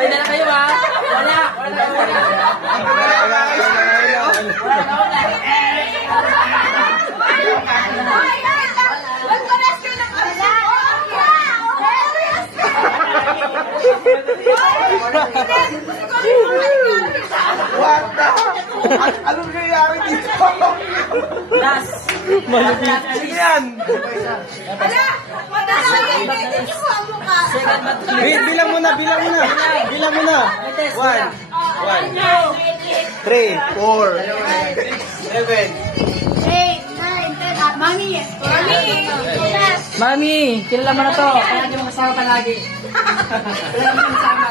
Pwede na kayo ha. Wala. What the? Anong nangyayari dito? Last. Malupit. Sige yan. Second but Wait, bilang muna. Bilang muna. 1, 3, 4, 7. Mami, kilala mo na to. Kaya hindi mo kasama palagi. Kilala mo na kasama.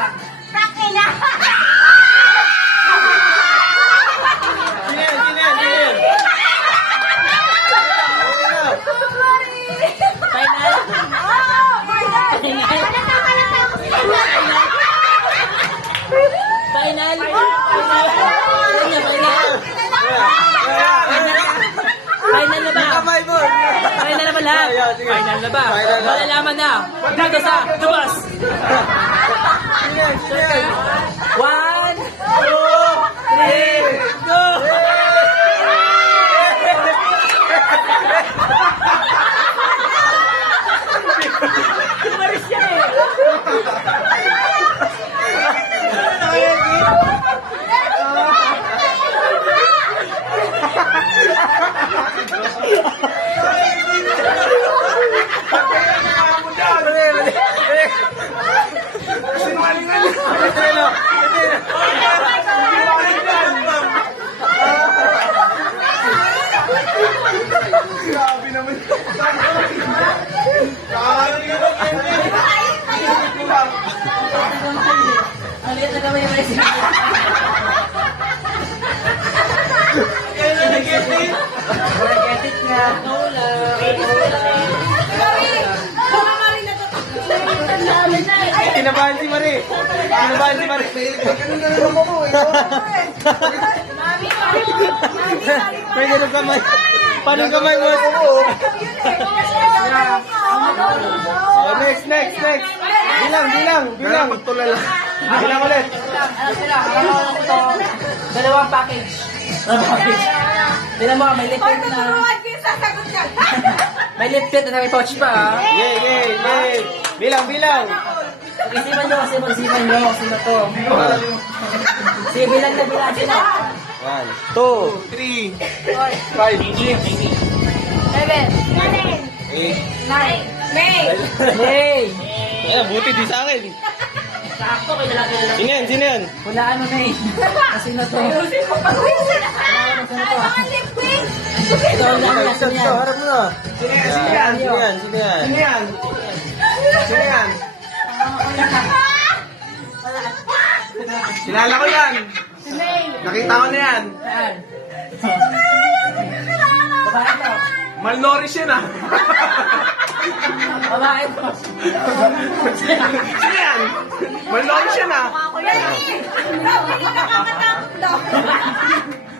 Final. Final. Final na ba? Final na ba lahat? Final na ba? Malalaman na. Dito sa Dubas. 1, 2, 3, go! Tumaris siya eh. Grabe naman. Ang liit na gawin yung recipe. Get it nga. Kinabahan si Marie. Pwede na kamay. Paano kamay mo? Next. Bilang. Magtulala. Bilang ulit. Ano sila? Ano ito? Dalawang package. Tignan mo, may lip tint na. May lip tint na may pouch pa ha. Yay. Bilang. Isipan nyo. Sino to? Sige, bilang sila. 1, 2, 3, 5, 8. Hey! Ayan, buti di sa akin. Sakto, kailangan. Sino yan? Wala ano na eh. Kasi na to. Ito lang na. Sino yan? Harap mo na. Sino yan? Kilala ko yan. Nakita ko na yan. Saan? Babae to. Malnourished yan ah. Babae to. Sino yan? Malnourished yan ah.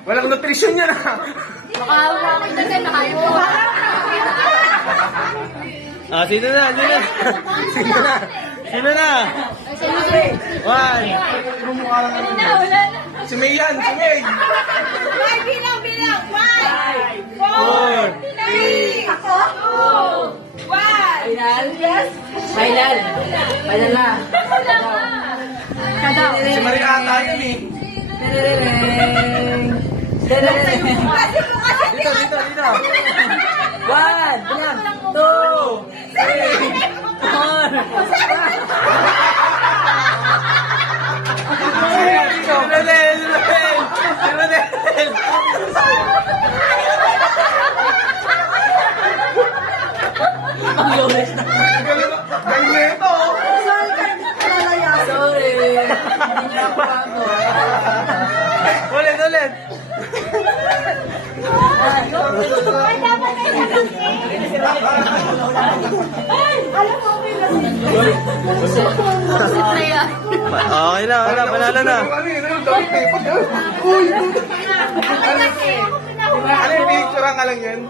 Walang nutrition yan ah. Ah, sino na? One. Si May yan, si May. 4, 3. Final? Final. Final na. Si Maria ata yun eh. Dito. 1, 2, 3, 4. Ang lunes na. Ganyan ito. Sorry. Hindi na ako. Ulit. Okay na, panalo na. Ano yung picture ka lang yan?